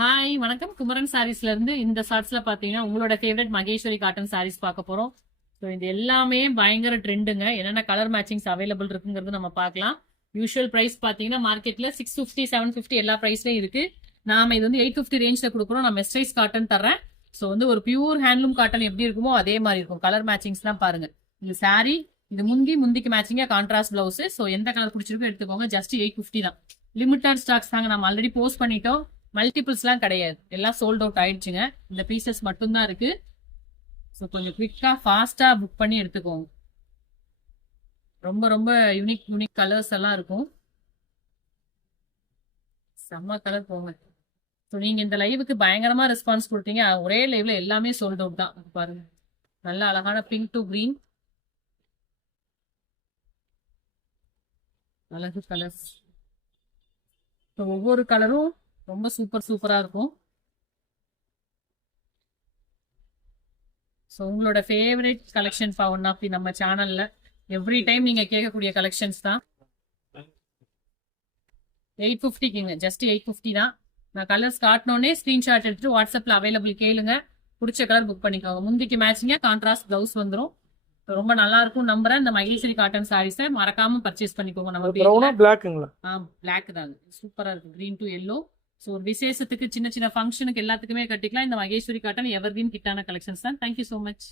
Hi வணக்கம். குமரன் சாரீஸ்ல இருந்து இந்த ஷார்ட்ஸ்ல பாத்தீங்கன்னா உங்களோட ஃபேவரட் மகேஸ்வரி காட்டன் சாரீஸ் பார்க்க போறோம். ஸோ இது எல்லாமே பயங்கர ட்ரெண்டுங்க. என்னென்ன கலர் மேட்சிங்ஸ் அவைலபிள் இருக்குங்கிறது நம்ம பார்க்கலாம். யூஷுவல் பிரைஸ் பாத்தீங்கன்னா மார்க்கெட்ல 650 750 எல்லா பிரைஸ்லயும் இருக்கு. நாம இது வந்து 850 ரேஞ்ச்ல கொடுக்குறோம். நான் மெஸ்டைஸ் காட்டன் தர்றேன். ஸோ வந்து ஒரு பியூர் ஹேண்ட்லூம் காட்டன் எப்படி இருக்குமோ அதே மாதிரி இருக்கும். கலர் மேட்சிங்ஸ் தான் பாருங்க. இது சாரி, இது முந்திக்கு மேட்சிங்கா கான்ட்ராஸ்ட் பிளவுஸ். ஸோ எந்த கலர் பிடிச்சிருக்கோ எடுத்துக்கோங்க. ஜஸ்ட் 850 தான். லிமிட்டட் ஸ்டாக்ஸ் தாங்க. நம்ம ஆல்ரெடி போஸ்ட் பண்ணிட்டோம். மல்டிபிள்ஸ்லாம் கிடையாது, எல்லாம் சோல்ட் அவுட் ஆயிடுச்சுங்க. இந்த பீசஸ் மட்டும்தான் இருக்கு. ஸோ கொஞ்சம் குவிக்கா ஃபாஸ்டா புக் பண்ணி எடுத்துக்கோங்க. ரொம்ப ரொம்ப யூனிக் கலர்ஸ் எல்லாம் இருக்கும். செம்ம கலர் போங்க. ஸோ நீங்க இந்த லைவுக்கு பயங்கரமா ரெஸ்பான்ஸ் கொடுத்தீங்க. ஒரே லைவ்ல எல்லாமே சோல்ட் அவுட் தான். பாருங்க, நல்ல அழகான பிங்க் டு கிரீன், அழகு கலர்ஸ். ஸோ ஒவ்வொரு கலரும் ரொம்ப சூப்பரா இருக்கும். ஸோ உங்களோட favourite collection one of the நம்ம சேனல்ல எவ்ரி டைம் நீங்க கேட்கக்கூடிய கலெக்ஷன்ஸ் தான். 850க்குங்க, ஜஸ்ட் 850 தான். நான் கலர்ஸ் காட்டினோடனே ஸ்கிரீன்ஷாட் எடுத்துட்டு வாட்ஸ்அப்ல அவைலபிள் கேளுங்க. பிடிச்ச கலர் புக் பண்ணிக்கோங்க. முந்திக்கு மேட்சிங்கா கான்ட்ராஸ்ட் பிளவுஸ் வந்துடும். ரொம்ப நல்லா இருக்கும் நம்புறேன். இந்த மகேஸ்வரி காட்டன் சாரீஸை மறக்காம பர்ச்சேஸ் பண்ணிக்கோங்க. நம்ம பிளாக் தான், சூப்பரா இருக்கு. Green to yellow. ஸோ ஒரு விசேஷத்துக்கு, சின்ன ஃபங்க்ஷனுக்கு எல்லாத்துக்குமே கட்டிக்கலாம். இந்த மகேஸ்வரி காட்டன் எவர்கிரீன் கிட்டான கலெக்ஷன்ஸ் தான். Thank you so much.